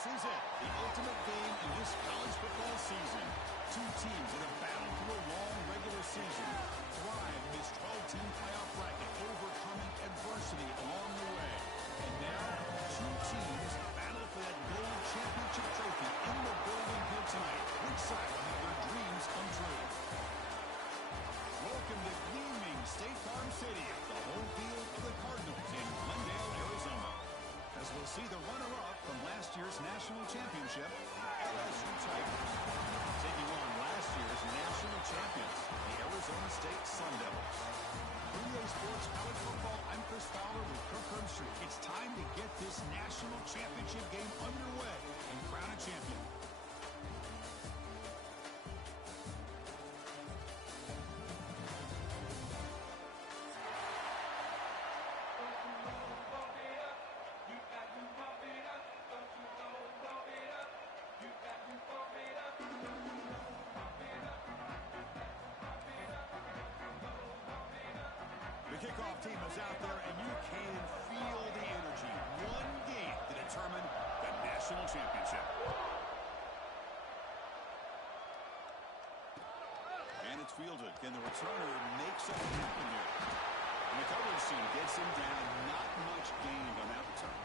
This is it, the ultimate game in this college football season. Two teams that have battled through a long regular season, thrive in this 12-team playoff bracket, overcoming adversity along the way. And now, two teams battle for that gold championship trophy in the building here tonight. Which side will have their dreams come true? Welcome to gleaming State Farm Stadium, the home field of the Cardinals in Glendale, Arizona. As we'll see the runner-up from last year's national championship, LSU Tigers, taking on last year's national champions, the Arizona State Sun Devils. For EA Sports College Football, I'm Chris Fowler with Kirk Herbstreit. It's time to get this national championship game underway and crown a champion. Kickoff team is out there, and you can feel the energy. One game to determine the national championship. And it's fielded. Can the returner make something happen here? And the coverage team gets him down. Not much gained on that return.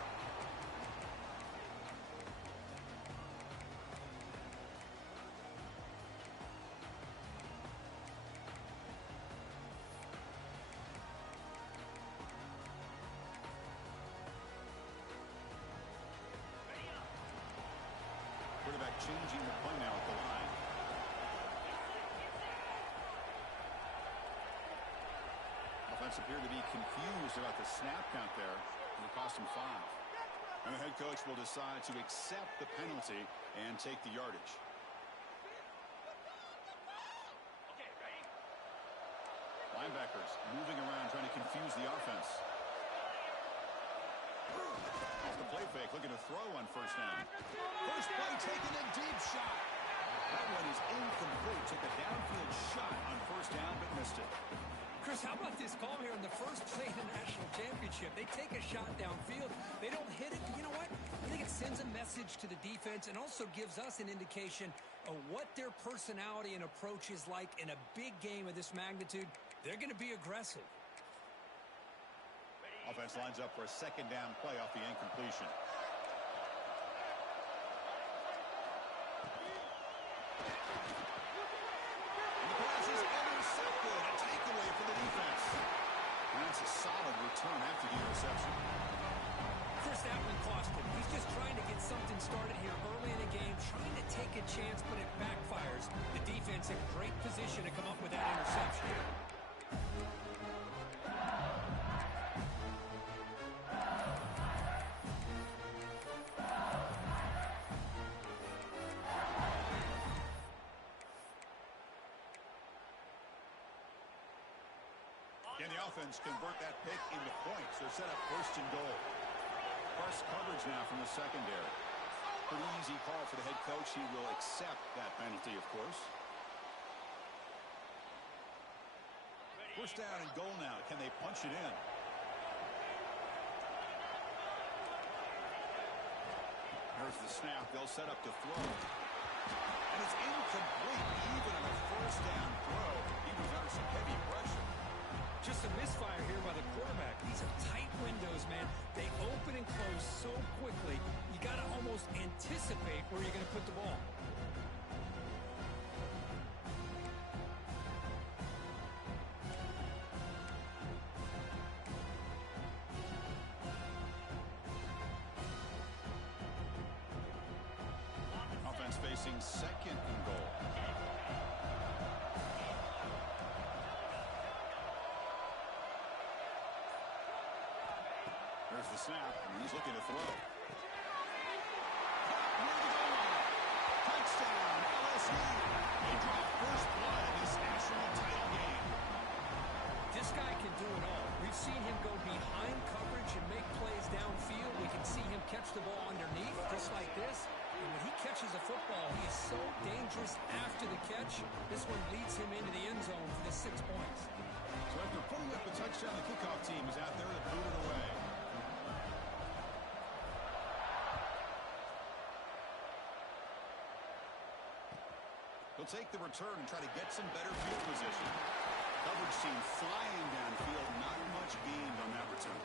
Quarterback changing the play now at the line. Offense appeared to be confused about the snap count there, and it cost him 5. And the head coach will decide to accept the penalty and take the yardage. Linebackers moving around, trying to confuse the offense. Off the play fake, looking to throw on first down. First play taken, a deep shot. That one is incomplete. Took a downfield shot on first down, but missed it. Chris, how about this call here in the first play of the national championship? They take a shot downfield. They don't hit it. You know what? I think it sends a message to the defense and also gives us an indication of what their personality and approach is like in a big game of this magnitude. They're going to be aggressive. Offense lines up for a second down play off the incompletion. And the pass is intercepted. A takeaway for the defense. And that's a solid return after the interception. Chris, that one cost him. He's just trying to get something started here early in the game, trying to take a chance, but it backfires. The defense in great position to come up with that interception. Can the offense convert that pick into points? They're set up first and goal. Press coverage now from the secondary. Pretty easy call for the head coach. He will accept that penalty, of course. First down and goal now. Can they punch it in? Here's the snap. They'll set up to throw. And it's incomplete even on a first down throw. He was under some heavy pressure. Just a misfire here by the quarterback. These are tight windows, man. They open and close so quickly. You got to almost anticipate where you're going to put the ball. Offense facing second and goal. There's the snap, and he's looking to throw. Touchdown, LSU. They drop first blood in this national title game. This guy can do it all. We've seen him go behind coverage and make plays downfield. We can see him catch the ball underneath, just like this. And when he catches a football, he is so dangerous after the catch. This one leads him into the end zone for the 6 points. So after putting up the touchdown, the kickoff team is out there to boot it away. He'll take the return and try to get some better field position. Coverage team flying downfield. Not much gained on that return.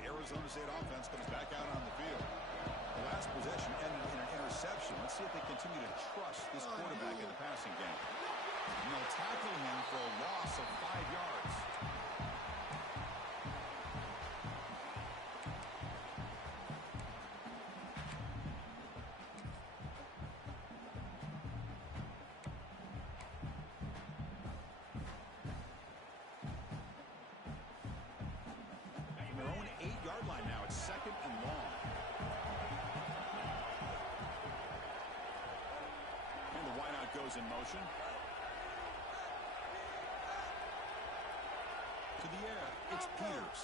Arizona State offense comes back out on the field. The last possession ended in an interception. Let's see if they continue to trust this quarterback in the passing game. And they'll tackle him for a loss of 5 yards. Line now. It's 2nd and long. And the wideout goes in motion. To the air. It's Peters.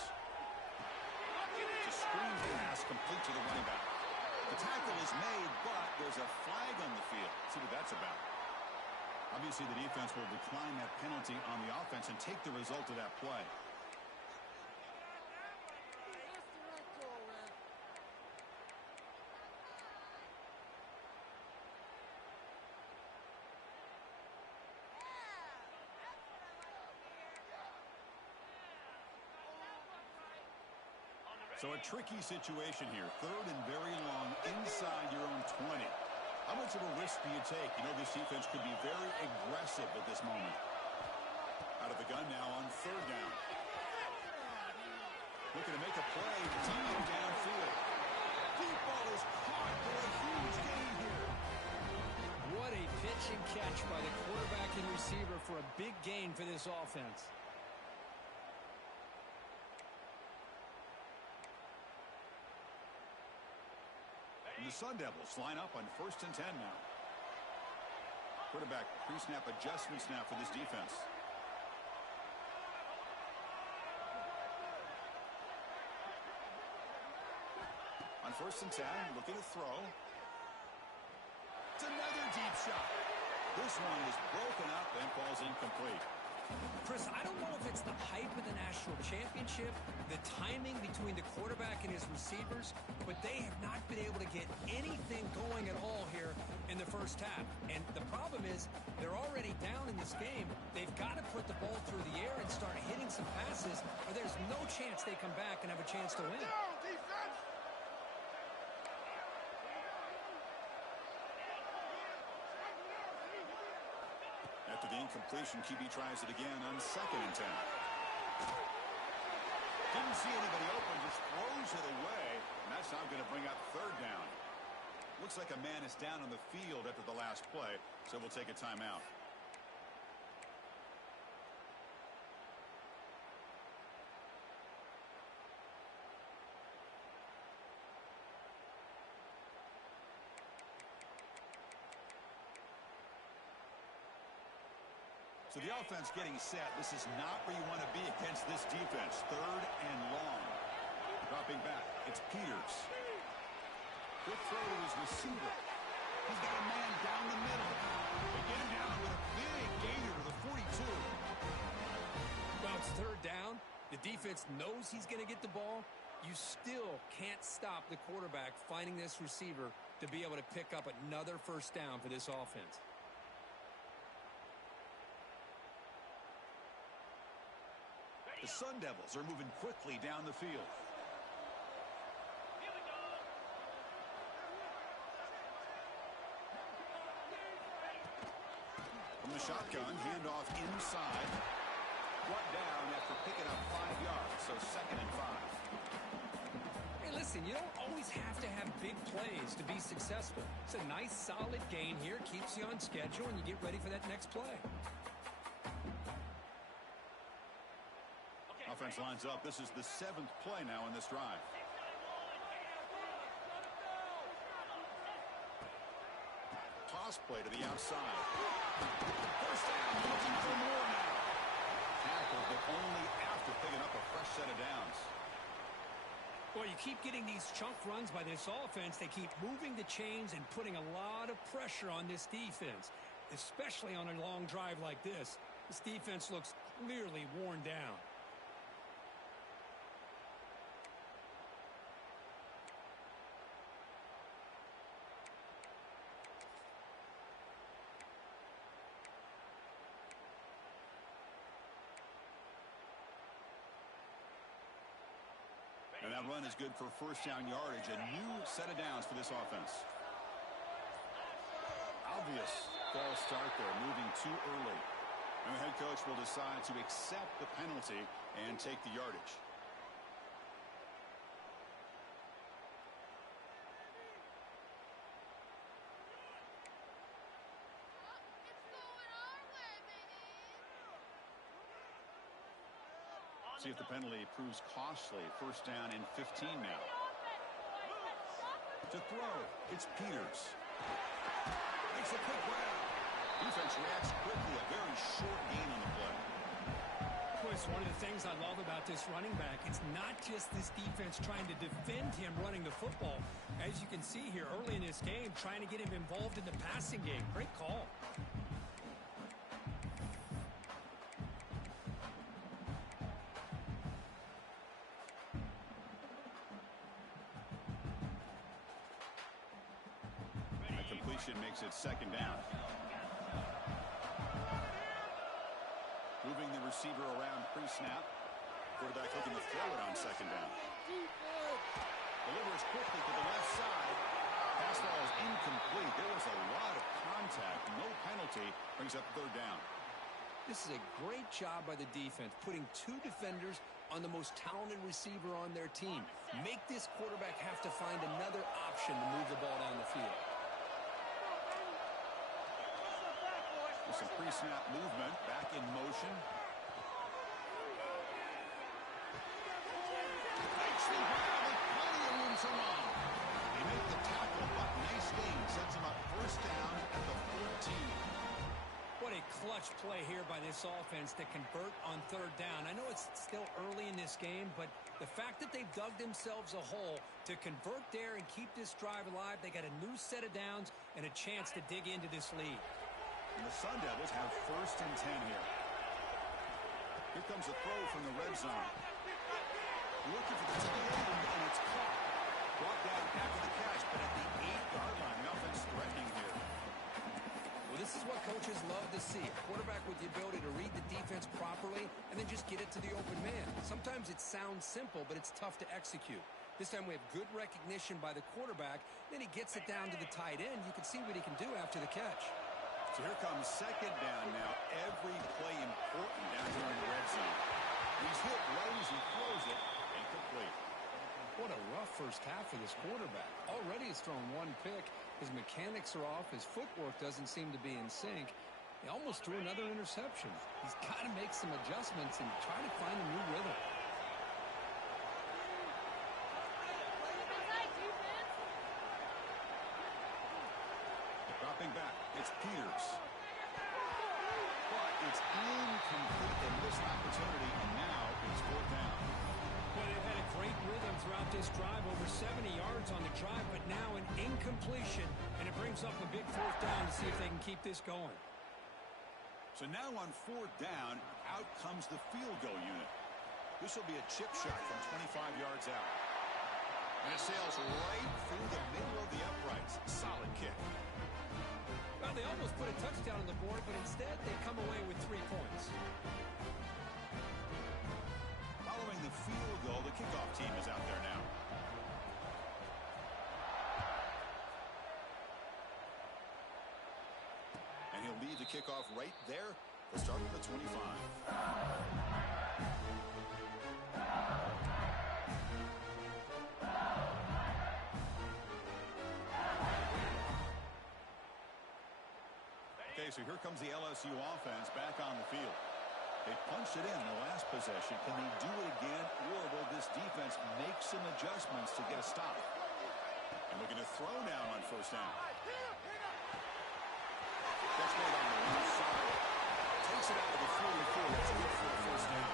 It's a screen pass complete to the running back. The tackle is made, but there's a flag on the field. Let's see what that's about. Obviously, the defense will decline that penalty on the offense and take the result of that play. So a tricky situation here. 3rd and very long inside your own 20. How much of a risk do you take? You know this defense could be very aggressive at this moment. Out of the gun now on 3rd down. Looking to make a play. Team downfield. Deep ball is caught for a huge gain here. What a pitch and catch by the quarterback and receiver for a big gain for this offense. And the Sun Devils line up on 1st and 10 now. Quarterback pre-snap adjustments now for this defense. On 1st and 10, looking to throw. It's another deep shot. This one is broken up and falls incomplete. Chris, I don't know if it's the hype of the national championship, the timing between the quarterback and his receivers, but they have not been able to get anything going at all here in the first half. And the problem is they're already down in this game. They've got to put the ball through the air and start hitting some passes, or there's no chance they come back and have a chance to win. After the incompletion, QB tries it again on 2nd and 10. Didn't see anybody open, just throws it away, and that's not going to bring up 3rd down. Looks like a man is down on the field after the last play, so we'll take a timeout. So the offense getting set. This is not where you want to be against this defense. 3rd and long. Dropping back. It's Peters. Good throw to his receiver. He's got a man down the middle. They get him down with a big gainer to the 42. Well, it's 3rd down. The defense knows he's going to get the ball. You still can't stop the quarterback finding this receiver to be able to pick up another 1st down for this offense. The Sun Devils are moving quickly down the field. From the shotgun, handoff inside. Brought down after picking up 5 yards, so 2nd and 5. Hey, listen, you don't always have to have big plays to be successful. It's a nice, solid gain here, keeps you on schedule, and you get ready for that next play. Offense lines up. This is the 7th play now in this drive. Toss play to the outside. 1st down, looking for more now. Tackle, but only after picking up a fresh set of downs. Well, you keep getting these chunk runs by this offense. They keep moving the chains and putting a lot of pressure on this defense, especially on a long drive like this. This defense looks clearly worn down. And that run is good for first down yardage. A new set of downs for this offense. Obvious false start there, moving too early. And the head coach will decide to accept the penalty and take the yardage. See if the penalty proves costly. First down and 15 now. To throw, it's Peters. Makes a quick grab. Defense reacts quickly. A very short gain on the play. Chris, one of the things I love about this running back, it's not just this defense trying to defend him running the football. As you can see here early in this game, trying to get him involved in the passing game. Great call. Makes it second down. Moving the receiver around pre-snap. Quarterback looking to throw it on second down. Delivers quickly to the left side. Pass ball is incomplete. There was a lot of contact. No penalty. Brings up third down. This is a great job by the defense, putting two defenders on the most talented receiver on their team. Make this quarterback have to find another option to move the ball down the field. Some pre-snap movement, back in motion. Makes the grab with plenty of room to run. They make the tackle, but nice gain. Sets him up first down at the 14. What a clutch play here by this offense to convert on third down. I know it's still early in this game, but the fact that they've dug themselves a hole to convert there and keep this drive alive, they got a new set of downs and a chance to dig into this lead. And the Sun Devils have first and 10 here. Here comes a throw from the red zone. Looking for the tight end, and it's caught. Brought down after the catch, but at the 8-yard line. The offense threatening here. Well, this is what coaches love to see. A quarterback with the ability to read the defense properly and then just get it to the open man. Sometimes it sounds simple, but it's tough to execute. This time we have good recognition by the quarterback. Then he gets it down to the tight end. You can see what he can do after the catch. So here comes second down now. Every play important down here in the red zone. He's hit right as he throws it. Incomplete. What a rough first half for this quarterback. Already he's thrown one pick. His mechanics are off. His footwork doesn't seem to be in sync. He almost threw another interception. He's got to make some adjustments and try to find a new rhythm. Dropping back, it's Peters. But it's incomplete. They missed an opportunity, and now it's fourth down. Well, they've had a great rhythm throughout this drive, over 70 yards on the drive, but now an incompletion, and it brings up a big fourth down to see if they can keep this going. So now on fourth down, out comes the field goal unit. This will be a chip shot from 25 yards out. And it sails right through the middle of the uprights. Solid kick. Well, they almost put a touchdown on the board, but instead they come away with 3 points. Following the field goal, the kickoff team is out there now. And he'll lead the kickoff right there. The start of the 25. Okay, so here comes the LSU offense back on the field. They punched it in the last possession. Can they do it again, or will this defense make some adjustments to get a stop? And looking to throw now on first down. That's made on the left side. Takes it out of the 44. That's good for a first down.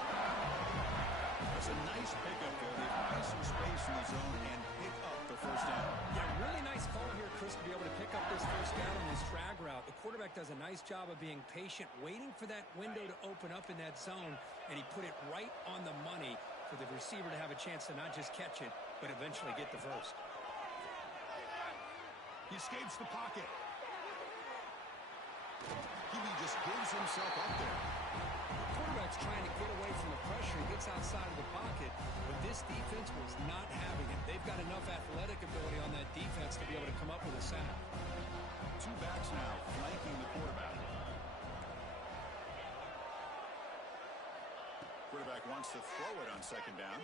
That's a nice pickup there. They find some space in the zone and pick up the first down. Yeah, really nice call here, Chris, to be able to pick up this first down on this drag route. The quarterback does a nice job of being patient, waiting for that window to open up in that zone, and he put it right on the money for the receiver to have a chance to not just catch it, but eventually get the first. He escapes the pocket. He just gives himself up there. The quarterback's trying to get away from the pressure. He gets outside of the pocket, but this defense was not having it. They've got enough athletic ability on that defense to be able to come up with a sack. Two backs now flanking the quarterback. Quarterback wants to throw it on second down.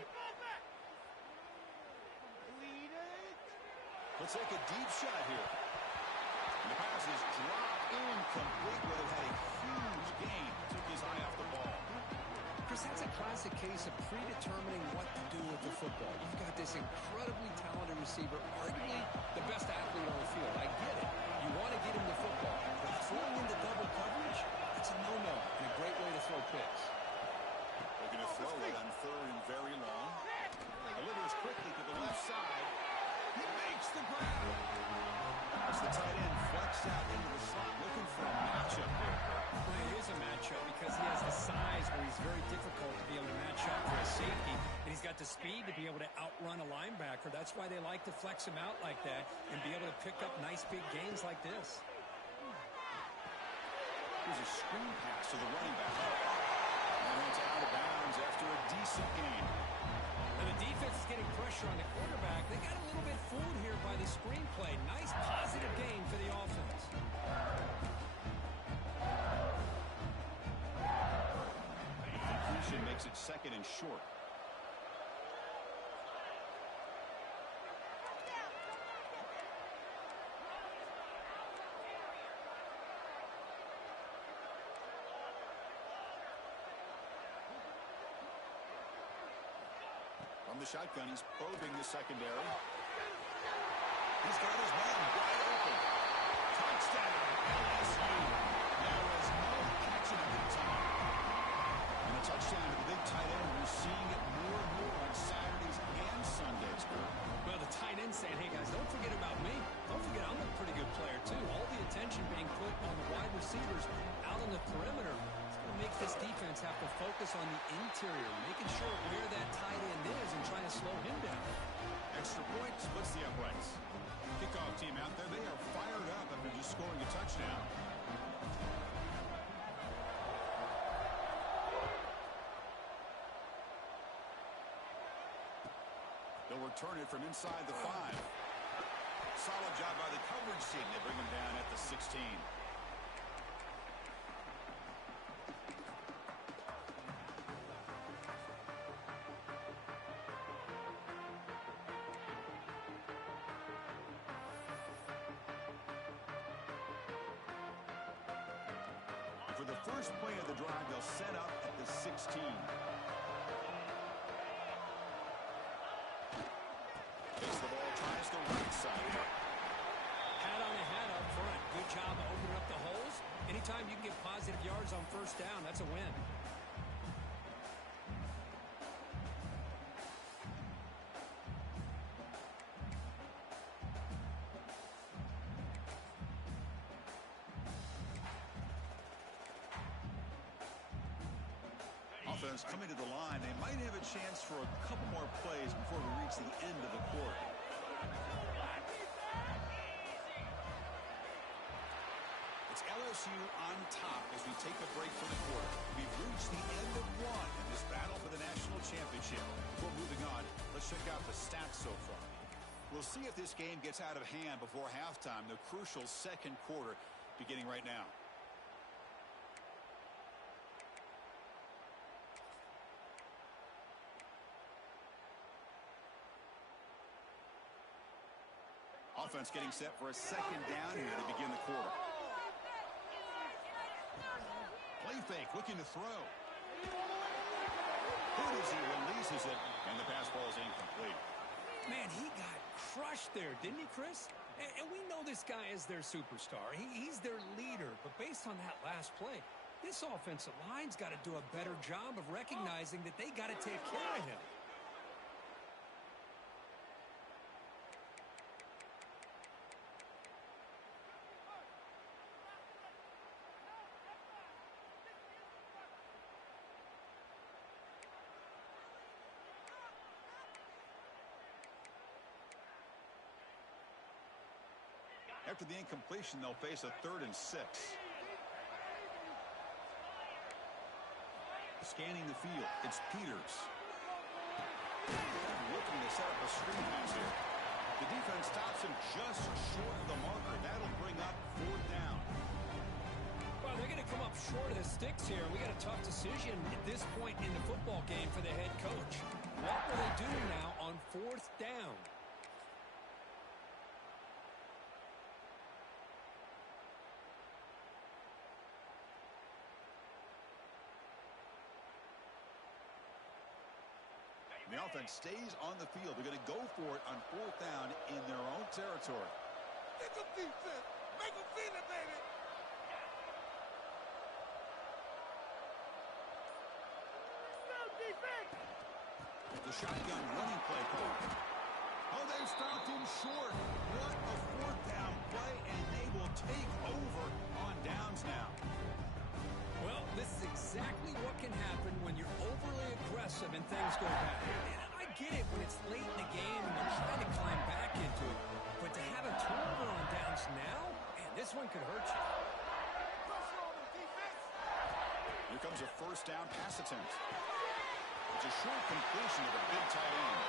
Let's take a deep shot here. And the pass is dropped incomplete. Would have had a huge gain. Took his eye off the ball. Chris, that's a classic case of predetermining what to do with the football. You've got this incredibly talented receiver, arguably the best athlete on the field. I get it. You want to get him the football. But throwing into double coverage, that's a no-no and a great way to throw picks. They're going to throw it on third and very long. Delivers quickly to the left side. He makes the grab. As the tight end flexed out into the slot, looking for a matchup here. Well, it is a matchup because he has the size where he's very difficult to be able to match up for a safety, and he's got the speed to be able to outrun a linebacker. That's why they like to flex him out like that and be able to pick up nice big gains like this. Here's a screen pass to the running back. And it's out of bounds after a decent gain. And the defense is getting pressure on the quarterback. They got a little bit fooled here by the screenplay. Nice positive gain for the offense. Completion makes it second and short. From the shotgun, he's probing the secondary. He's got his man wide open. Touchdown, LSU. There was no catching him in time. And a touchdown to the big tight end. We're seeing it more and more on Saturdays and Sundays. Well, the tight end saying, hey, guys, don't forget about me. Don't forget I'm a pretty good player, too. All the attention being put on the wide receivers out on the perimeter. Make this defense have to focus on the interior, making sure where that tight end is and trying to slow him down. Extra point splits the uprights. Kickoff team out there, they are fired up after just scoring a touchdown. They'll return it from inside the 5. Solid job by the coverage team. They bring him down at the 16. For the first play of the drive, they'll set up at the 16. Takes the ball, tries the right side. Hat on a hat up front. Good job of opening up the holes. Anytime you can get positive yards on first down, that's a win. Offense coming to the line. They might have a chance for a couple more plays before we reach the end of the quarter. It's LSU on top as we take a break for the quarter. We've reached the end of one in this battle for the national championship. Before moving on, let's check out the stats so far. We'll see if this game gets out of hand before halftime, the crucial second quarter beginning right now. Offense getting set for a second down here to begin the quarter. Play fake, looking to throw. As he releases it, and the pass ball is incomplete. Man, he got crushed there, didn't he, Chris? And we know this guy is their superstar. He's their leader. But based on that last play, this offensive line's got to do a better job of recognizing that they got to take care of him. After the incompletion, they'll face a 3rd and 6. Scanning the field, it's Peters. Looking to set up a screen pass here. The defense stops him just short of the marker. That'll bring up 4th down. Well, they're going to come up short of the sticks here. We got a tough decision at this point in the football game for the head coach. What will they do now on 4th down? The offense stays on the field. They're going to go for it on 4th down in their own territory. Get the defense. Make them feel it, baby. No defense. The shotgun running play call. Oh, they stopped him short. What a 4th down play, and they will take over on downs now. Well, this is exactly what can happen when you're overly aggressive and things go bad. And I get it when it's late in the game and you're trying to climb back into it. But to have a turnover on downs now, man, this one could hurt you. Here comes a 1st down pass attempt. It's a short completion of a big tight end.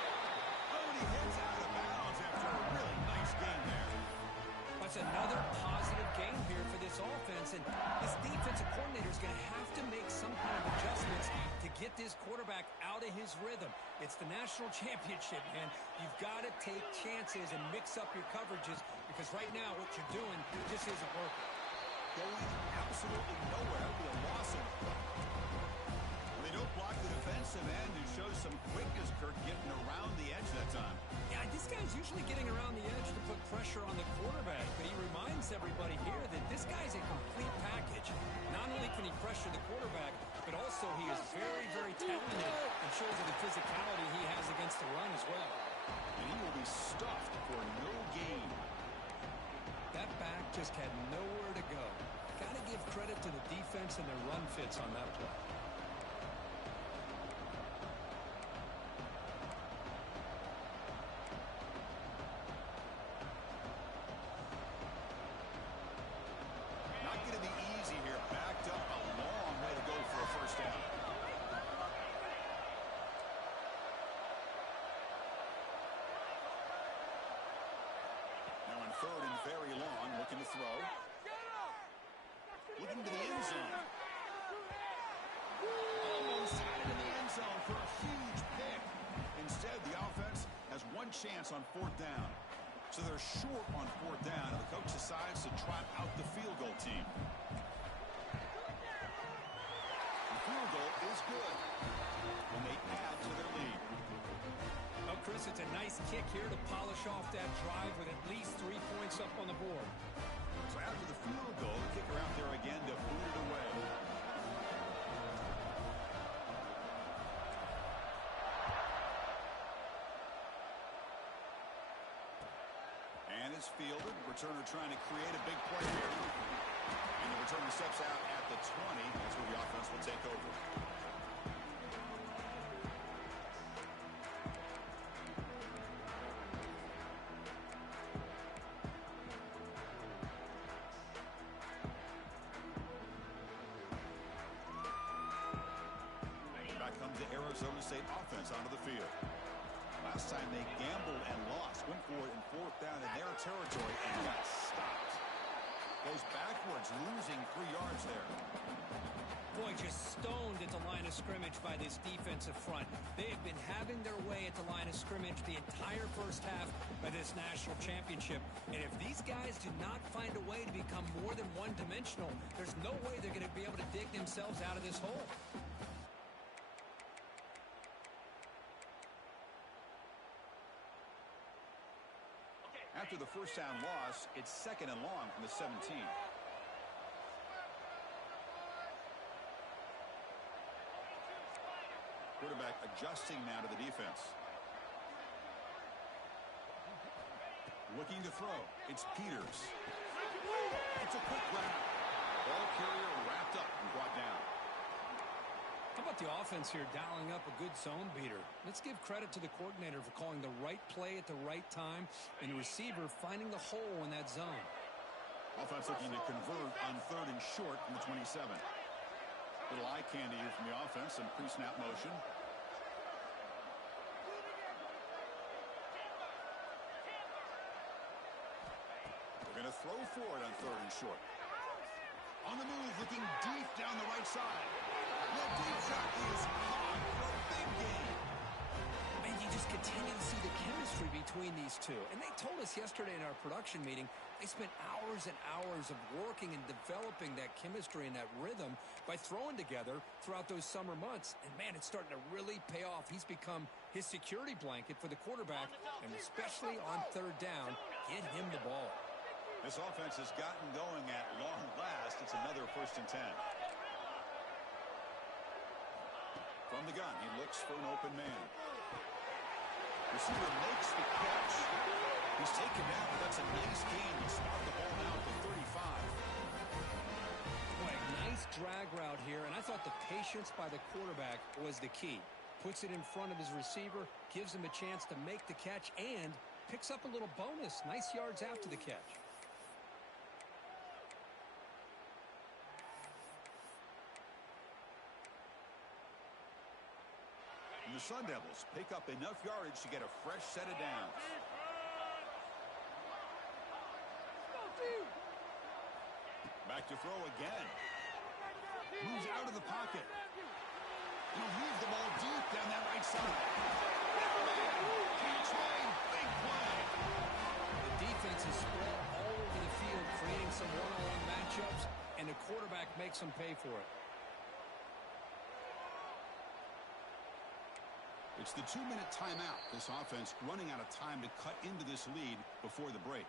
Oh, and he heads out of bounds after a really nice game there. That's another positive game here for this offense, and this defensive coordinator is going to have to make some kind of adjustments to get this quarterback out of his rhythm. It's the national championship, man. You've got to take chances and mix up your coverages because right now what you're doing just isn't working. Going absolutely nowhere. That would be a loss of. They don't block the defensive end who shows some quickness, Kirk, getting around the edge that time. Yeah, this guy's usually getting around the edge to put pressure on the quarterback, but he reminds everybody here that this guy's a complete package. Not only can he pressure the quarterback, but also he is very, very talented and shows the physicality he has against the run as well. And he will be stuffed for no gain. That back just had nowhere to go. Got to give credit to the defense and their run fits on that play. Looking to the end zone. Almost had it in the end zone for a huge pick. Instead, the offense has one chance on 4th down. So they're short on 4th down, and the coach decides to trot out the field goal team. The field goal is good, and they add to their lead. Oh, Chris, it's a nice kick here to polish off that drive with at least 3 points up on the board. So after the field goal, the kicker out there again to boot it away. And it's fielded. Returner trying to create a big play here. And the returner steps out at the 20. That's where the offense will take over. Arizona State offense onto the field. Last time they gambled and lost. Went for it in 4th down in their territory and got stopped. Goes backwards, losing 3 yards there. Boy, just stoned at the line of scrimmage by this defensive front. They have been having their way at the line of scrimmage the entire first half of this national championship. And if these guys do not find a way to become more than one-dimensional, there's no way they're going to be able to dig themselves out of this hole. After the first down loss, it's 2nd and long from the 17. Quarterback adjusting now to the defense. Looking to throw. It's Peters. It's a quick route. Ball carrier wrapped up and brought down. How about the offense here dialing up a good zone beater? Let's give credit to the coordinator for calling the right play at the right time and the receiver finding the hole in that zone. Offense looking to convert on 3rd and short from the 27. Little eye candy here from the offense, some pre-snap motion. They're going to throw for it on 3rd and short. On the move, looking deep down the right side. The deep shot is caught for a big gain. Man, you just continue to see the chemistry between these two. And they told us yesterday in our production meeting, they spent hours and hours of working and developing that chemistry and that rhythm by throwing together throughout those summer months. And, man, it's starting to really pay off. He's become his security blanket for the quarterback, and especially on 3rd down, get him the ball. This offense has gotten going at long last. It's another 1st and 10. From the gun, he looks for an open man. Receiver makes the catch. He's taken down, but that's a nice gain. He'll start the ball now at the 35. Boy, nice drag route here, and I thought the patience by the quarterback was the key. Puts it in front of his receiver, gives him a chance to make the catch, and picks up a little bonus. Nice yards after the catch. And the Sun Devils pick up enough yardage to get a fresh set of downs. Back to throw again. Moves out of the pocket. He'll move the ball deep down that right side. Catch made. Big play. The defense is spread all over the field, creating some one-on-one matchups, and the quarterback makes them pay for it. It's the 2-minute timeout. This offense running out of time to cut into this lead before the break.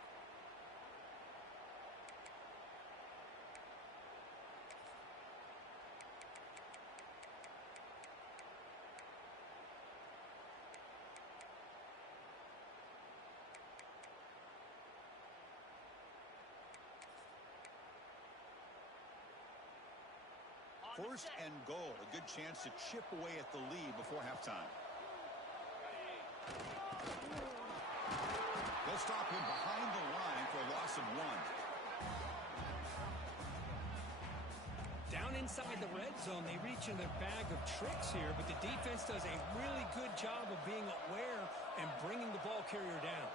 First and goal. A good chance to chip away at the lead before halftime. They'll stop him behind the line for a loss of 1. Down inside the red zone, they reach in their bag of tricks here, but the defense does a really good job of being aware and bringing the ball carrier down.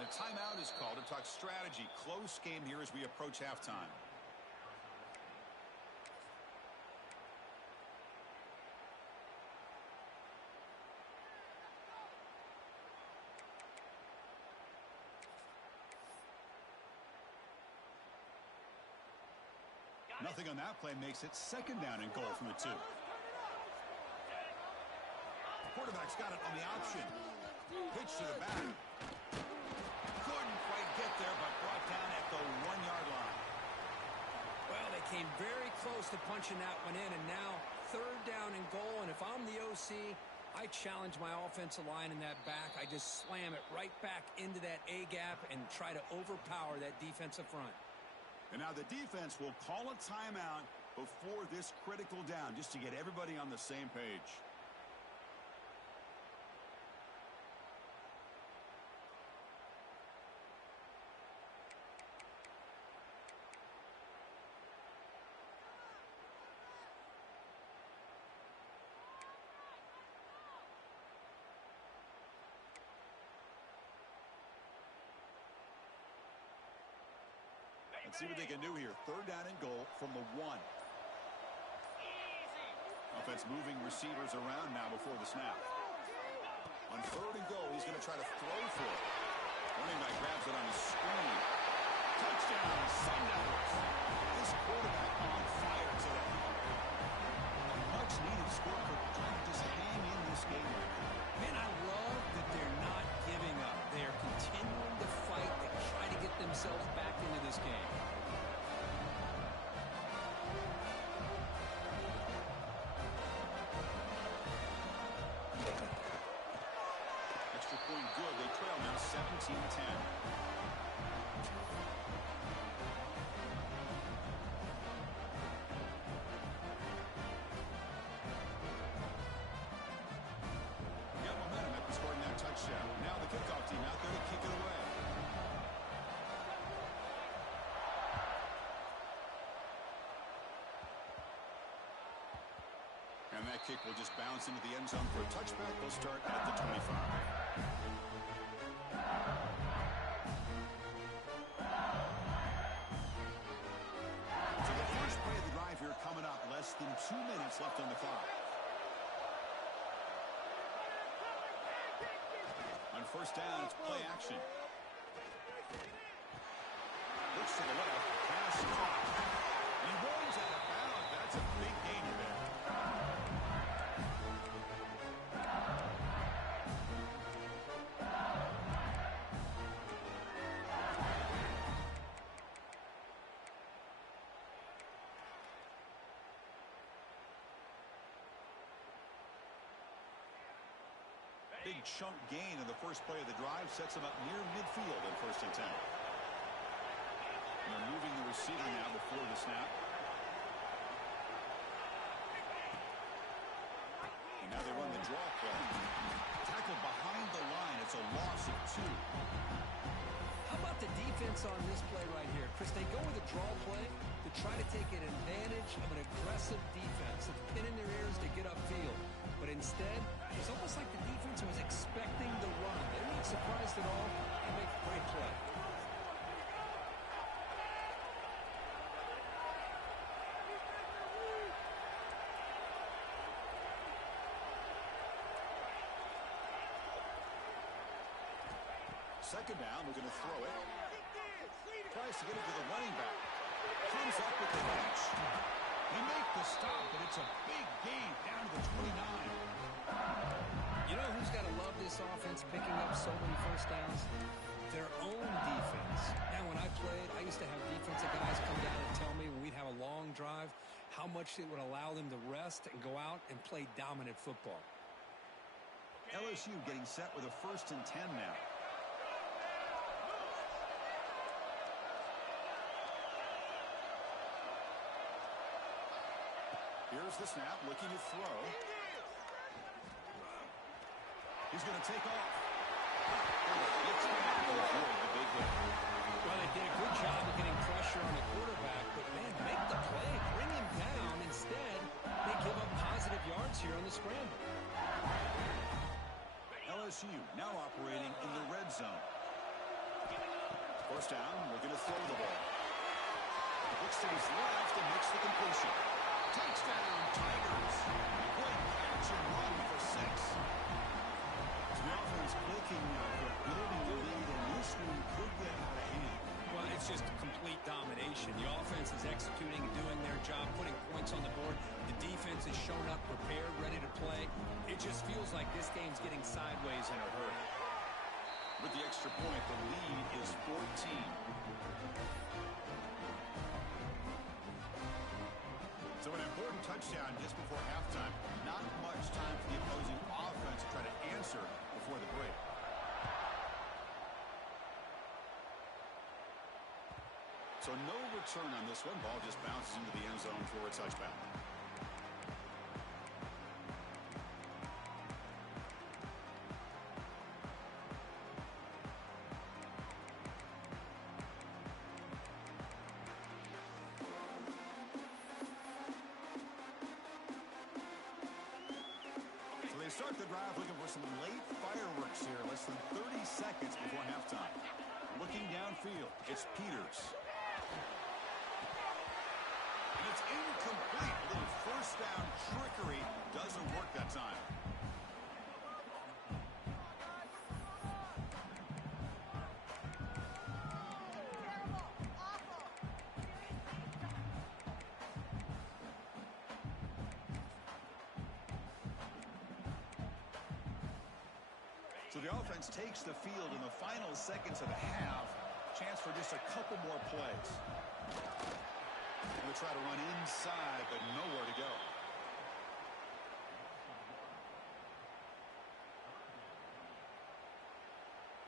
The timeout is called to talk strategy. Close game here as we approach halftime. Nothing on that play makes it 2nd down and goal from the 2. The quarterback's got it on the option. Pitch to the back. Couldn't quite get there, but brought down at the 1-yard line. Well, they came very close to punching that one in, and now 3rd down and goal. And if I'm the OC, I challenge my offensive line in that back. I just slam it right back into that A-gap and try to overpower that defensive front. And now the defense will call a timeout before this critical down just to get everybody on the same page. Let's see what they can do here. 3rd down and goal from the 1. Offense moving receivers around now before the snap. On 3rd and goal, he's going to try to throw for it. Running back grabs it on the screen. Touchdown, Sun Devils. This quarterback on fire today. A much-needed score for trying to just hang in this game right now. Man, I love that they're not giving up. They are continuing to fight to try to get themselves back into this game. Extra point good. They trail now 17-10. Got momentum after scoring that touchdown. Now the kickoff team out there to kick it away. And that kick will just bounce into the end zone for a touchback. They'll start at the 25. So the first play of the drive here coming up. Less than 2 minutes left on the clock. On first down, it's play action. Looks to the left. Pass caught. He rolls out of bounds. That's a big gain there. Big chunk gain in the first play of the drive sets him up near midfield in 1st and 10. And they're moving the receiver now before the snap. And now they run the draw play. Tackled behind the line. It's a loss of 2. How about the defense on this play right here? Chris, they go with a draw play to try to take an advantage of an aggressive defense. It's pin in their ears to get upfield. But instead, it's almost like the defense was expecting the run. They're not surprised at all. They make a great play. Second down, we're going to throw it. Tries to get it to the running back. Comes up with the catch. They make the stop, but it's a big gain down to the 29. You know who's got to love this offense picking up so many first downs? Their own defense. Now, when I played, I used to have defensive guys come down and tell me when we'd have a long drive how much it would allow them to rest and go out and play dominant football. LSU getting set with a 1st and 10 now. Here's the snap, looking to throw. He's going to take off. The big hit. Well, they did a good job of getting pressure on the quarterback, but, man, make the play, bring him down. Instead, they give up positive yards here on the scramble. LSU now operating in the red zone. First down, we're going to throw the ball. Looks to his left and makes the completion. Touchdown, Tigers. Great catch and run for 6. So the offense clicking for building the lead, and this one could get out of hand. Well, it's just complete domination. The offense is executing and doing their job, putting points on the board. The defense has shown up, prepared, ready to play. It just feels like this game's getting sideways in a hurry. With the extra point, the lead is 14. So an important touchdown just before halftime. Not much time for the opposing offense to try to answer before the break. So no return on this one. Ball just bounces into the end zone for a touchback. They start the drive looking for some late fireworks here. Less than 30 seconds before halftime. Looking downfield, it's Peters. And it's incomplete. A little first down trickery doesn't work that time. So the offense takes the field in the final seconds of the half. Chance for just a couple more plays. They'll try to run inside, but nowhere to go.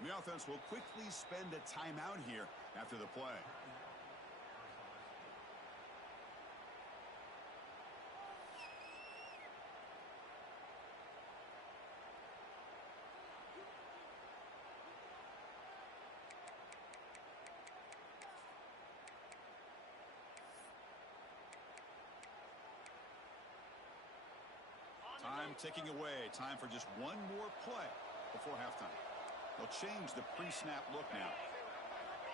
The offense will quickly spend a timeout here after the play. Time ticking away. Time for just one more play before halftime. They'll change the pre-snap look now.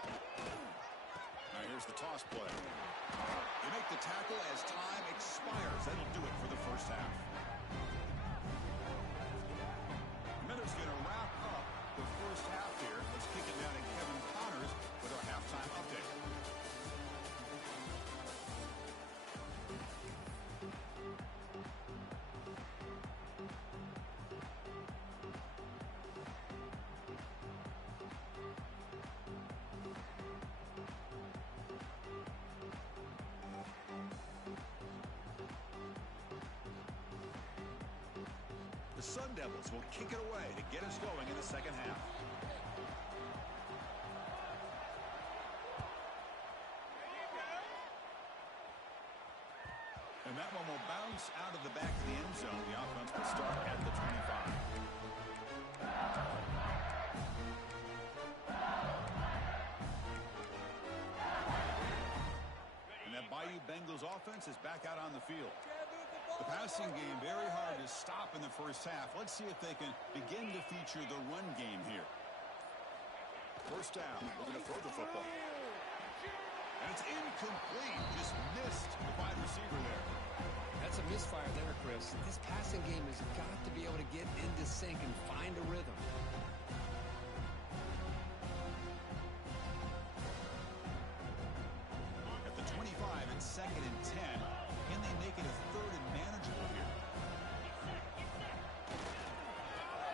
Now here's the toss play. They make the tackle as time expires. That'll do it for the first half. Miller's going to wrap up the first half here. Let's kick it down to Kevin Connors with our halftime update. The Sun Devils will kick it away to get us going in the second half. And that one will bounce out of the back of the end zone. The offense will start at the 25. And that Bayou Bengals offense is back out on the field. The passing game very hard to stop in the first half. Let's see if they can begin to feature the run game here. First down. We're going to throw the football. And it's incomplete. Just missed the wide receiver there. That's a misfire there, Chris. This passing game has got to be able to get into sync and find a rhythm. At the 25, it's 2nd and 10. Can they make it a 3rd and manageable here?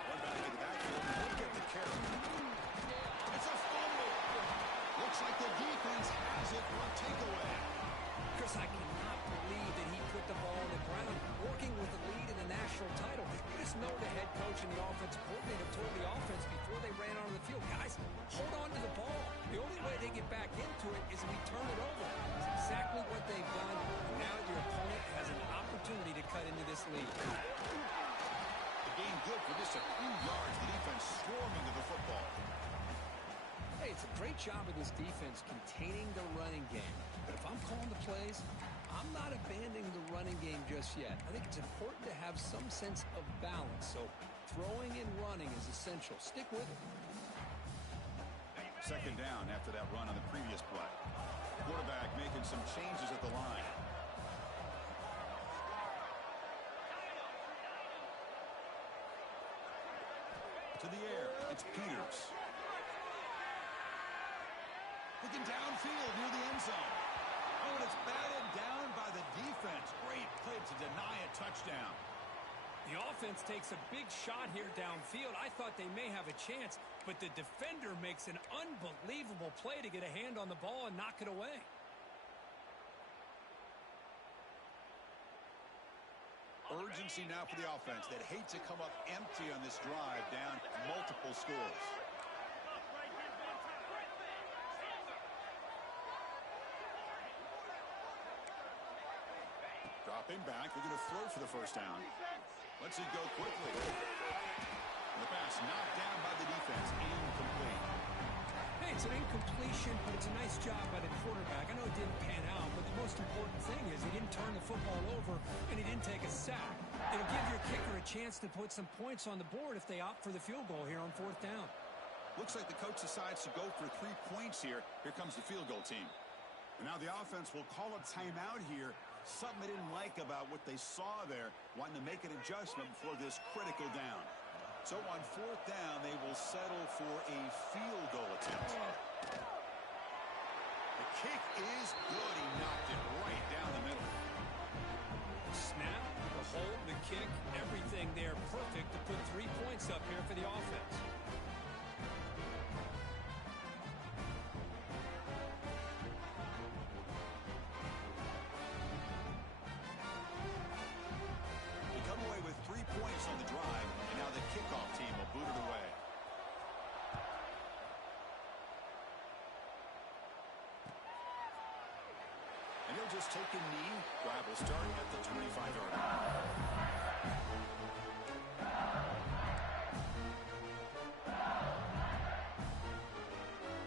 One back in the backfield. Look at the carry. It's a fumble. Looks like the defense has it for a takeaway. Chris, I cannot believe that he put the ball on the ground, working with the lead in the national title. You just know the head coach and the offensive coordinator told the offense before they ran onto the field, guys, hold on to the ball. The only way they get back into it is if we turn it over. It's exactly what they've done. Now your opponent has an opportunity to cut into this lead. The game good for just a few yards. The defense swarming to the football. Hey, it's a great job of this defense containing the running game. But if I'm calling the plays, I'm not abandoning the running game just yet. I think it's important to have some sense of balance. So throwing and running is essential. Stick with it. Second down after that run on the previous play. Quarterback making some changes at the line. To the air, it's Peters. Looking downfield near the end zone. Oh, and it's batted down by the defense. Great play to deny a touchdown. The offense takes a big shot here downfield. I thought they may have a chance, but the defender makes an unbelievable play to get a hand on the ball and knock it away. Urgency now for the offense that hate to come up empty on this drive, down multiple scores. Dropping back, they're going to throw for the first down. Let's it go quickly. The pass knocked down by the defense, incomplete. Hey, it's an incompletion, but it's a nice job by the quarterback. I know it didn't pan out, but the most important thing is he didn't turn the football over and he didn't take a sack. It'll give your kicker a chance to put some points on the board if they opt for the field goal here on 4th down. Looks like the coach decides to go for 3 points here. Here comes the field goal team. And now the offense will call a timeout here. Something they didn't like about what they saw there, wanting to make an adjustment before this critical down. So on 4th down, they will settle for a field goal attempt. The kick is good. He knocked it right down the middle. Snap, the hold, the kick, everything there perfect to put 3 points up here for the offense. They come away with 3 points on the drive, and now the kickoff team will boot it away. And he'll just take a knee. Drive will start at the 25-yard line.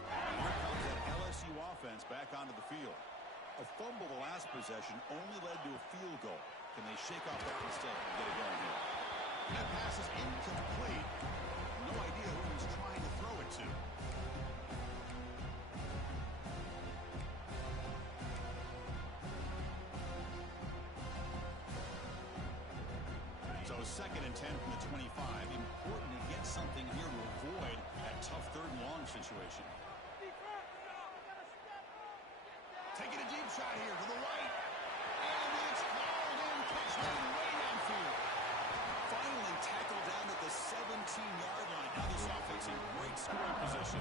And here comes that LSU offense back onto the field. A fumble the last possession only led to a field goal. Can they shake off that mistake and get it going here? That pass is incomplete. No idea who he was trying to throw it to. So 2nd and 10 from the 25. Important to get something here to avoid that tough 3rd and long situation. Taking a deep shot here to the right. And it's called in. Catch made way downfield. Finally tackled down at the 17-yard line. Now this offense in great scoring position.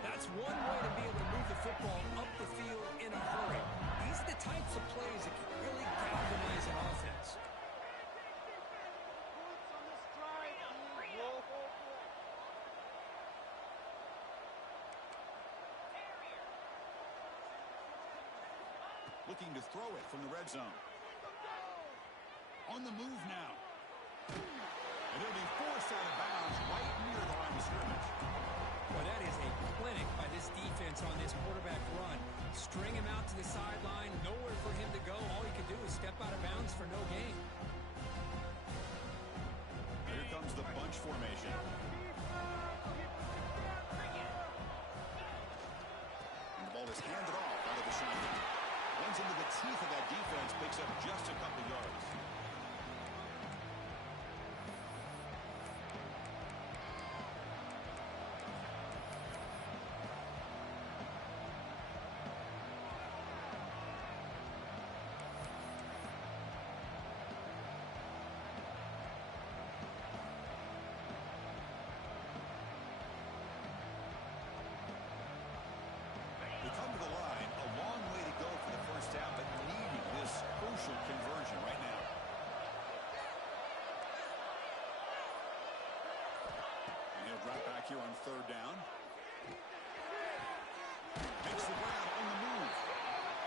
That's one way to be able to move the football up the field in a hurry. These are the types of plays that can really galvanize an offense. Looking to throw it from the red zone. On the move now. And he'll be forced out of bounds right near the line of scrimmage. Well, that is a clinic by this defense on this quarterback run. String him out to the sideline, nowhere for him to go. All he can do is step out of bounds for no gain. Here comes the bunch formation. And the ball is handed off out of the shotgun. Runs into the teeth of that defense, picks up just a couple yards. They come to the line, a long way to go for the first down, but needing this crucial conversion right now. And he'll drop back here on 3rd down. Makes the ground on the move.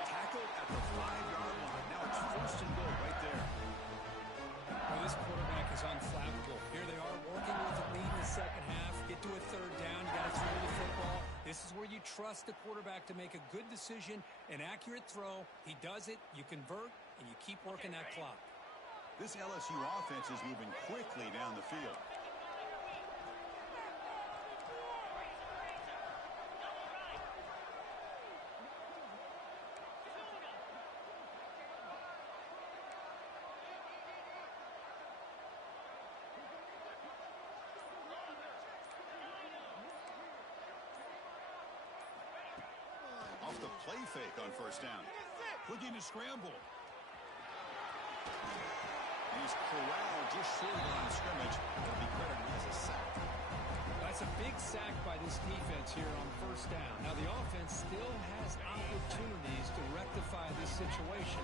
Tackled at the 5-yard line. Now it's 1st and goal right there. Well, this quarterback is unflappable. Here they are working with the lead in the 2nd half. Get to a 3rd down. You got to throw the football. This is where you trust the quarterback to make a good decision, an accurate throw. He does it, you convert, and you keep working that clock. This LSU offense is moving quickly down the field. Off the play fake on 1st down. Looking to scramble. He's corralled just short of the line of scrimmage. It'll be credited as a sack. That's a big sack by this defense here on 1st down. Now the offense still has opportunities to rectify this situation,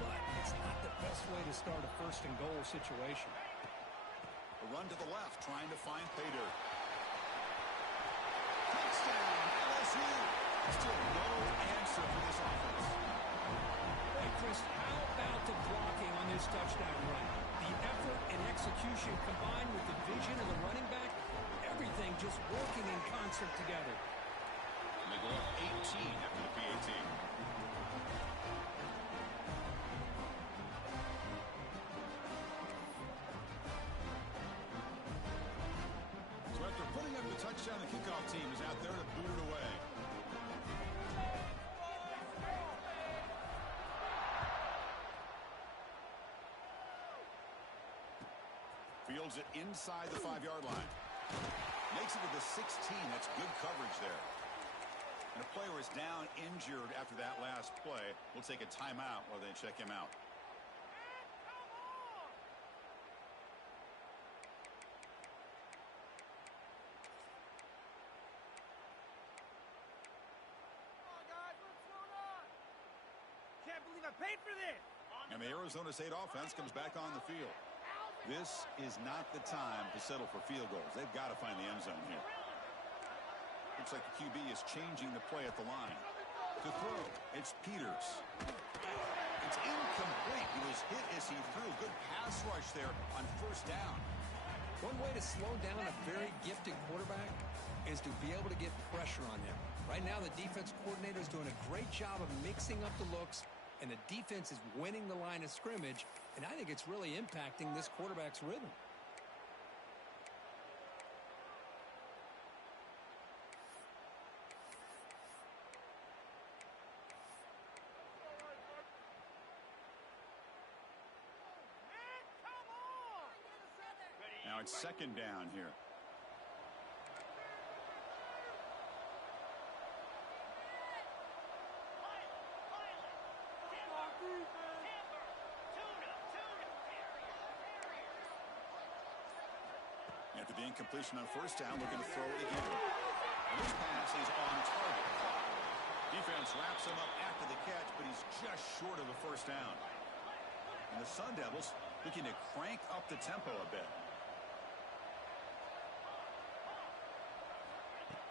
but it's not the best way to start a 1st and goal situation. A run to the left, trying to find pay dirt. Touchdown, LSU. Still no answer for this offense. Hey, Chris, how about the blocking on this touchdown run? The effort and execution combined with the vision of the running back, everything just working in concert together. And they go up 18 after the PAT. So after putting up the touchdown, the kickoff team is out there to boot it away. Fields it inside the 5-yard line. Makes it to the 16. That's good coverage there. And a player is down injured after that last play. We'll take a timeout while they check him out. Can't believe I paid for this. And the Arizona State offense comes back on the field. This is not the time to settle for field goals. They've got to find the end zone here. Looks like the QB is changing the play at the line. To throw, it's Peters. It's incomplete. He was hit as he threw. Good pass rush there on 1st down. One way to slow down a very gifted quarterback is to be able to get pressure on him. Right now, the defense coordinator is doing a great job of mixing up the looks, and the defense is winning the line of scrimmage, and I think it's really impacting this quarterback's rhythm. Now it's second down here. After the incompletion on first down, looking to throw it again. And this pass is on target. Defense wraps him up after the catch, but he's just short of the first down. And the Sun Devils looking to crank up the tempo a bit.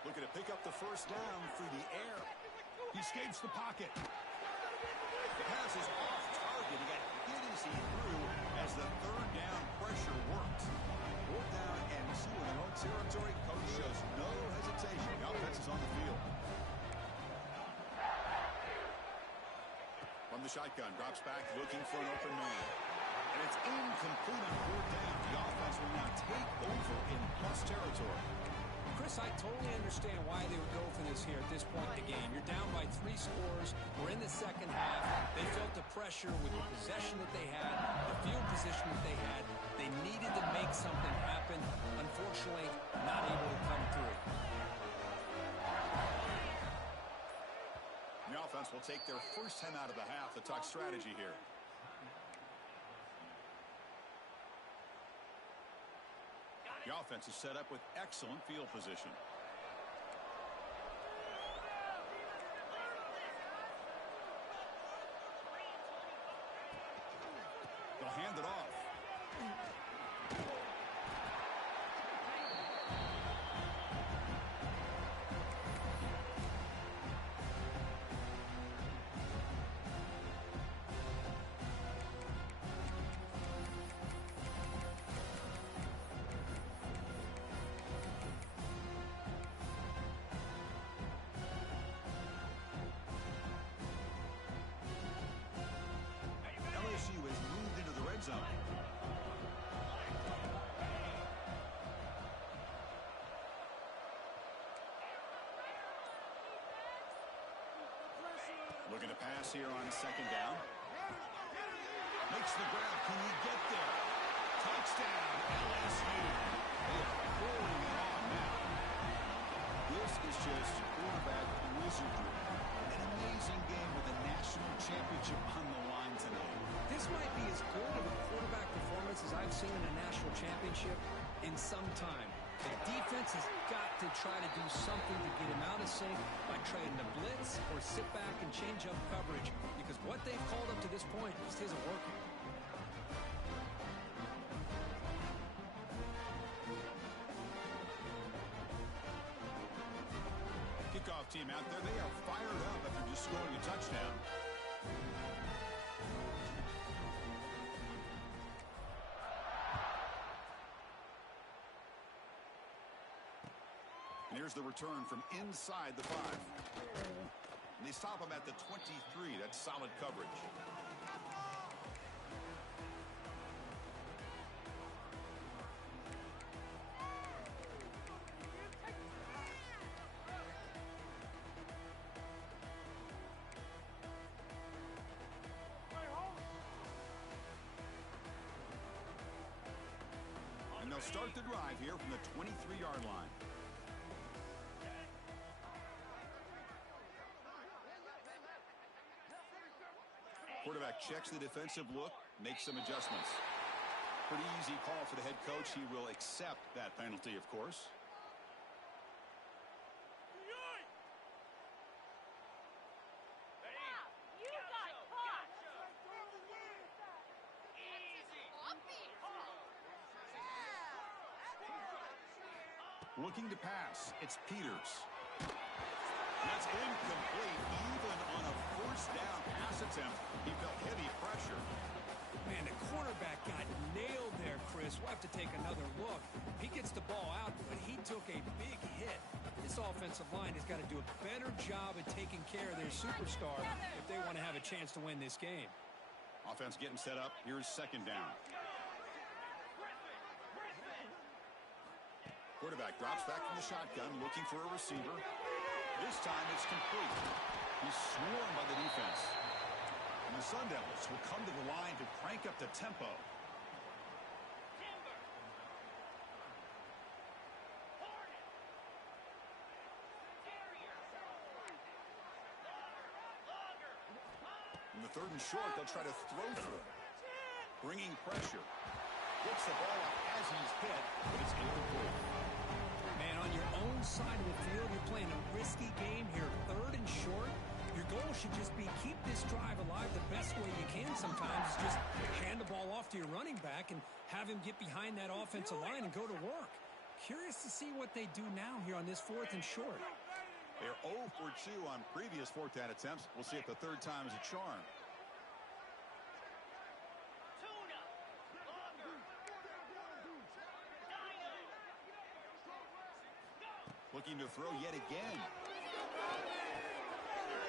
Looking to pick up the first down through the air. He escapes the pocket. The pass is off target. He got hit as he threw as the third down pressure worked. Fourth down and 2 in their own territory. Coach shows no hesitation. The offense is on the field. From the shotgun, drops back looking for an open man. And it's incomplete on fourth down. The offense will now take over in plus territory. Chris, I totally understand why they would go for this here at this point in the game. You're down by 3 scores. We're in the second half. They felt the pressure with the possession that they had, the field position that they had. They needed to make something happen. Unfortunately, not able to come through. The offense will take their first 10 out of the half to talk strategy here. The offense is set up with excellent field position. They'll hand it off. LSU has moved into the red zone. Looking to pass here on second down. Makes the grab. Can he get there? Touchdown, LSU. They are pouring it on now. This is just quarterback wizardry. An amazing game with a national championship on the line tonight. This might be as good of a quarterback performance as I've seen in a national championship in some time. The defense has got to try to do something to get him out of sync by trading the blitz or sit back and change up coverage, because what they've called up to this point just isn't working. Kickoff team out there, they are fired up after just scoring a touchdown. And here's the return from inside the 5. And they stop him at the 23. That's solid coverage. And they'll start the drive here from the 23-yard line. Quarterback checks the defensive look, makes some adjustments. Pretty easy call for the head coach. He will accept that penalty, of course. Looking to pass. It's Peters. That's incomplete. Even on a first down pass attempt, he felt heavy pressure. Man, the quarterback got nailed there, Chris. Chris, we'll have to take another look. He gets the ball out, but he took a big hit. This offensive line has got to do a better job at taking care of their superstar if they want to have a chance to win this game. Offense getting set up. Here's second down. Quarterback drops back from the shotgun, looking for a receiver. This time it's complete. He's swarmed by the defense. And the Sun Devils will come to the line to crank up the tempo. In the third and short, they'll try to throw for it. Bringing pressure. Gets the ball up as he's hit, but it's incomplete. Man, on your own side of the field, you're playing a risky game here. Third and short. Your goal should just be keep this drive alive the best way you can sometimes. Just hand the ball off to your running back and have him get behind that offensive line and go to work. Curious to see what they do now here on this fourth and short. They're 0 for 2 on previous fourth down attempts. We'll see if the third time is a charm. Looking to throw yet again.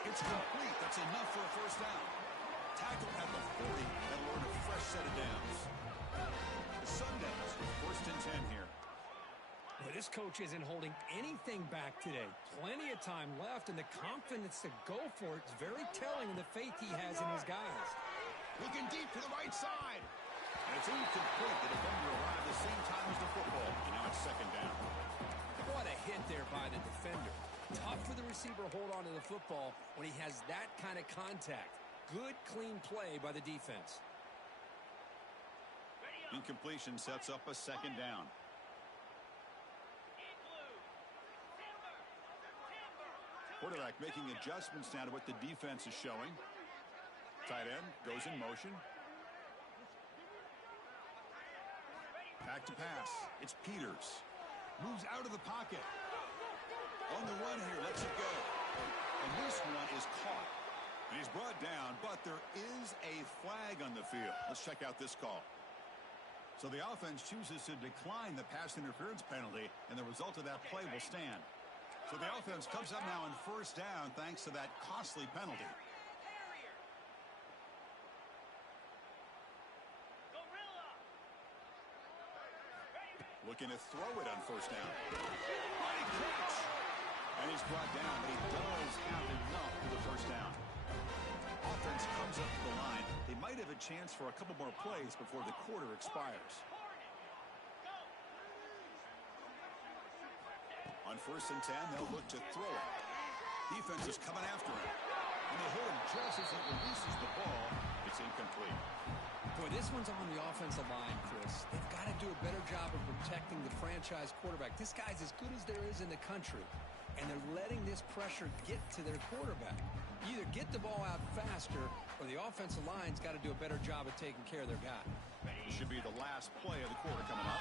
It's complete. That's enough for a first down. Tackle at the 40. That'll earn a fresh set of downs. The Sun Devils with first and 10 here. Well, this coach isn't holding anything back today. Plenty of time left, and the confidence to go for it is very telling in the faith he has in his guys. Looking deep to the right side. And it's incomplete. The defender arrived the same time as the football. And now it's second down. What a hit there by the defender. Tough for the receiver to hold on to the football when he has that kind of contact. Good, clean play by the defense. Incompletion sets up a second down. Quarterback making adjustments now to what the defense is showing. Tight end goes in motion. Back to pass. It's Peters. Moves out of the pocket. On the run here, lets it go. And this one is caught. And he's brought down, but there is a flag on the field. Let's check out this call. So the offense chooses to decline the pass interference penalty, and the result of that play will stand. So the offense comes up now on first down thanks to that costly penalty. Looking to throw it on first down. Mighty catch! And he's brought down, but he does have enough for the first down. Offense comes up to the line. They might have a chance for a couple more plays before the quarter expires. On first and 10, they'll look to throw it. Defense is coming after him. And they hit him just as he releases the ball. It's incomplete. Boy, this one's on the offensive line, Chris. They've got to do a better job of protecting the franchise quarterback. This guy's as good as there is in the country, and they're letting this pressure get to their quarterback. You either get the ball out faster, or the offensive line's got to do a better job of taking care of their guy. This should be the last play of the quarter coming up.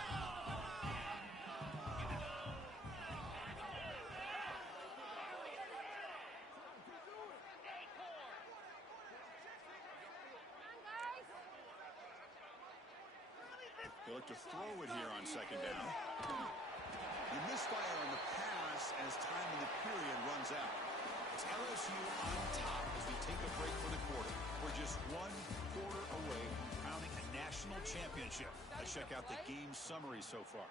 They look to throw it here on second down. You misfire on the pass as time in the period runs out. It's LSU on top as we take a break for the quarter. We're just one quarter away from crowning a national championship. Let's check out the game summary so far.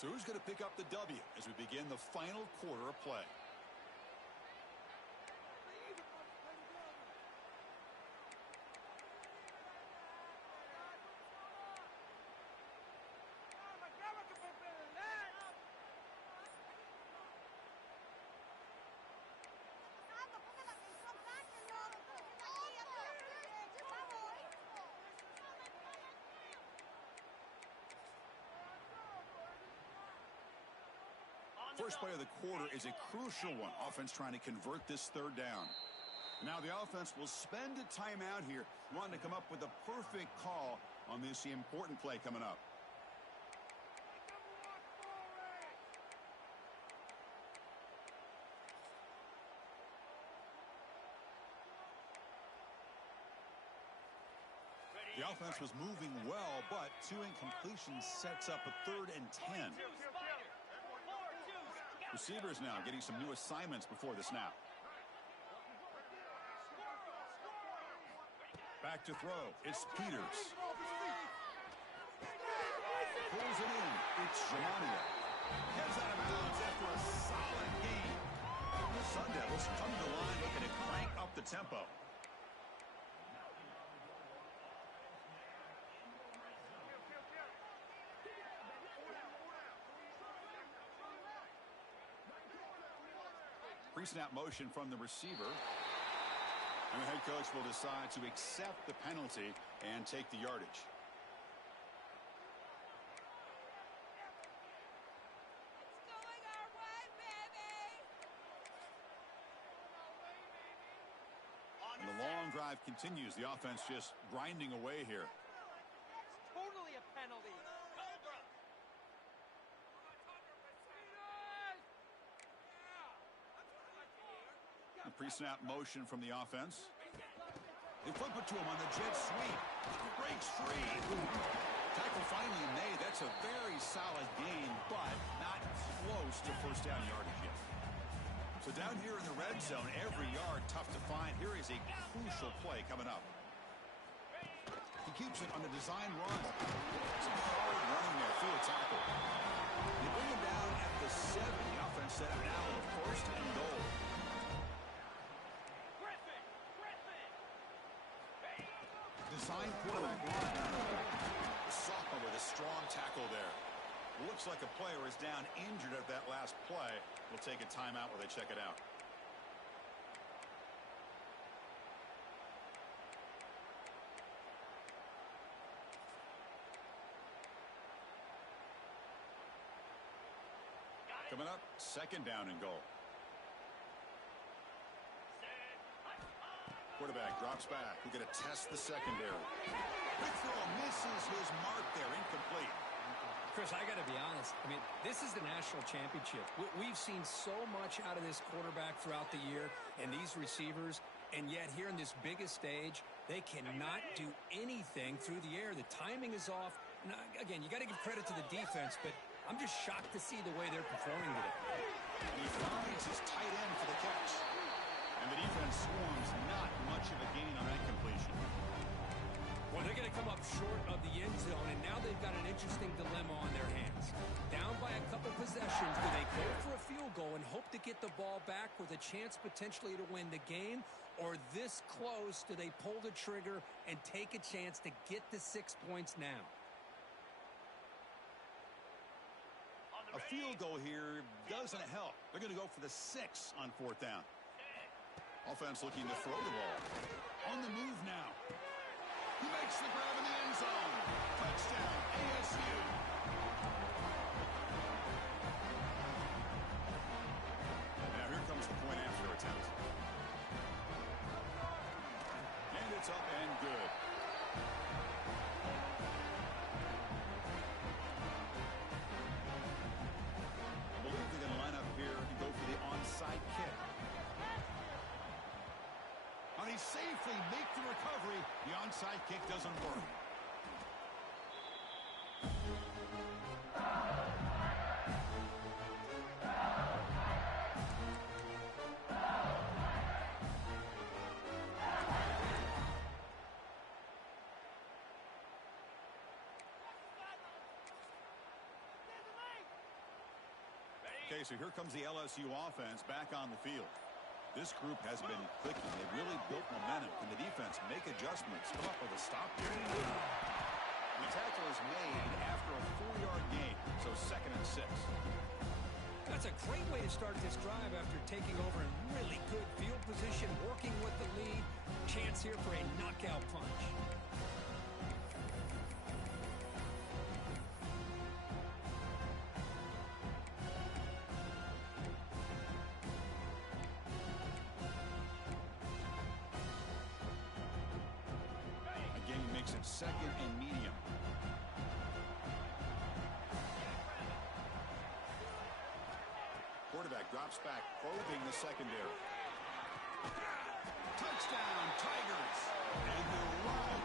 So who's going to pick up the W as we begin the final quarter of play? First play of the quarter is a crucial one. Offense trying to convert this third down. Now the offense will spend a timeout here, wanting to come up with a perfect call on this important play coming up. The offense was moving well, but 2 incompletions sets up a 3rd and 10. Receivers now getting some new assignments before the snap. Back to throw. It's Peters. Pulls it in. It's Jamania. Heads out of bounds after a solid game. The Sun Devils come to the line looking to crank up the tempo. Pre-snap motion from the receiver. And the head coach will decide to accept the penalty and take the yardage. And the long drive continues. The offense just grinding away here. Totally a penalty. The pre-snap motion from the offense. They flip it to him on the jet sweep. Breaks free. Tackle finally made. That's a very solid gain, but not close to first down yardage yet. So down here in the red zone, every yard tough to find. Here is a crucial play coming up. He keeps it on the design run. Some hard running there through a tackle. They bring him down at the 7. The offense set up now with a 1st and goal. Design quarterback run. The sophomore with a strong tackle there. Looks like a player is down injured at that last play. We'll take a timeout while they check it out. Coming up, 2nd down and goal. Quarterback drops back. We're going to test the secondary. Quick throw misses his mark there. Incomplete. Chris, I got to be honest. I mean, this is the national championship. We've seen so much out of this quarterback throughout the year and these receivers, and yet here in this biggest stage, they cannot do anything through the air. The timing is off. Now, again, you got to give credit to the defense, but I'm just shocked to see the way they're performing today. And he finds his tight end for the catch. And the defense swarms not much of a gain on that completion. Well, they're going to come up short of the end zone, and now they've got an interesting dilemma on their hands. Down by a couple possessions, do they go for a field goal and hope to get the ball back with a chance potentially to win the game? Or this close, do they pull the trigger and take a chance to get the 6 points now? A field goal here doesn't help. They're going to go for the 6 on 4th down. Offense looking to throw the ball. On the move now. He makes the grab in the end zone. Touchdown, ASU. Now here comes the point after attempt. And it's up and good. I believe they're going to line up here and go for the onside kick. And he safely makes the recovery. The onside kick doesn't work. Okay, so here comes the LSU offense back on the field. This group has been clicking. They've really built momentum. Can the defense make adjustments? Come up with a stop here. The tackle is made after a 4-yard gain, so 2nd and 6. That's a great way to start this drive after taking over in really good field position, working with the lead. Chance here for a knockout punch. Makes it 2nd and medium. Quarterback drops back, probing the secondary. Touchdown, Tigers! And the rise